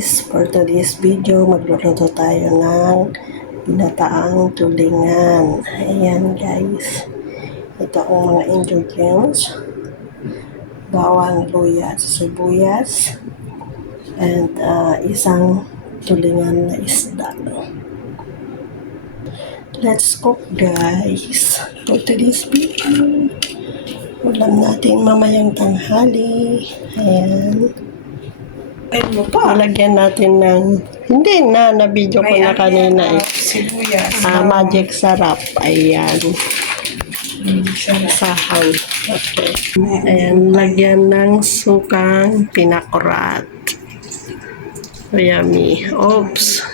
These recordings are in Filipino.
guys, for today's video magluluto tayo ng ginataang tulingan. Ayan guys, ito ang mga ingredients: bawang, luya, sibuyas, and isang tulingan na isda. Let's cook guys for today's video. Ulam natin mamayang tanghali. Ayan. Ilagyan natin ng, hindi na, na-video ko na kanina eh. Sibuyas. Magic sarap. Ayan. Sahaw. Okay. Ayan, lagyan ng sukang pinakurat. Yummy. Oops.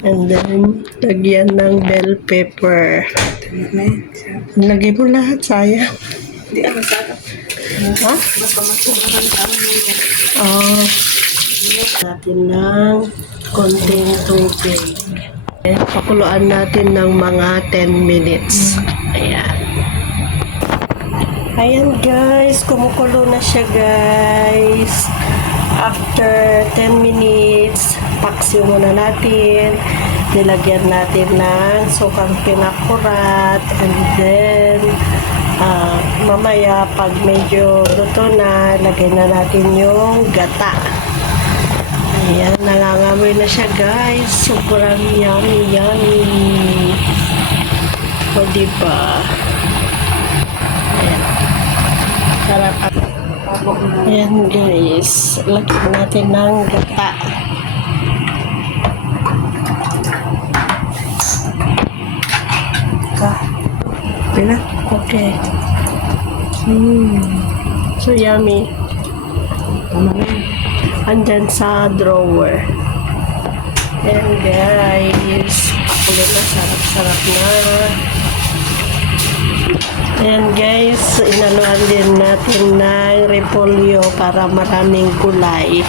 And then, lagyan ng bell pepper. Lagyan mo lahat, sayang. Hindi ako sarap. Ha? Oh. Natin ng konting tubig. Pakuluan natin ng mga 10 minutes. Ayan. Ayan guys, kumukulo na siya guys. After 10 minutes, paksiw muna natin. Nilagyan natin ng sukang pinakurat. And then, mamaya pag medyo luto na, lagyan na natin yung gata. Ayan, nangangamoy na siya guys. Sobrang yummy, yummy. O diba? Ayan. Sarap. Ayan guys, lagyan natin ng gata. Pila? Okay. So yummy. Andyan sa drawer. Ayan guys, pakulo na, sarap-sarap na. Ayan guys, inaluan din natin ng repolyo para maraming gulay.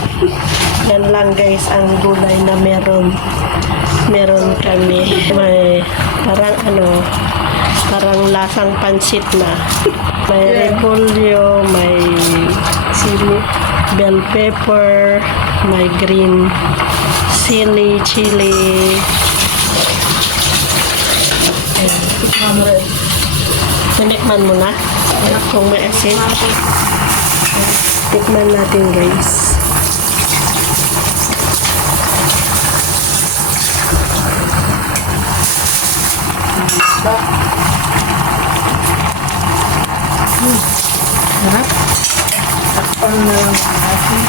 Yan lang guys ang gulay na meron kami. May parang lasang pansit na. May repolyo, may bell pepper, may green chili. Ayan. Tinikman mo na kung may asin. Tikman natin guys. Sarap. Takpan na lang natin.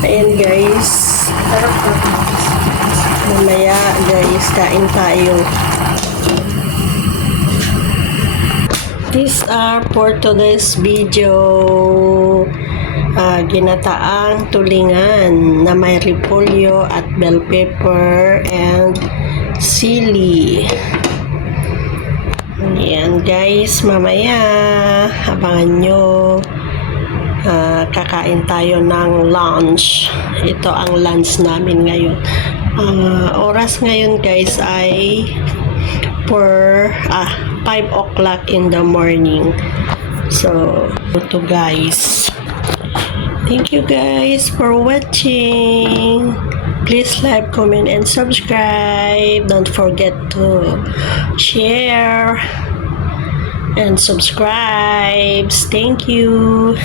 Ayan guys. Sarap na. Mamaya guys, kain tayo. These are for today's video. Ginataang tulingan na may repolyo at bell pepper and sili. Ayan guys, mamaya abangan nyo. Kakain tayo ng lunch. Ito ang lunch namin ngayon. Oras ngayon guys ay 5 o'clock in the morning. So, ito guys. Thank you guys for watching. Please like, comment, and subscribe. Don't forget to share and subscribe. Thank you.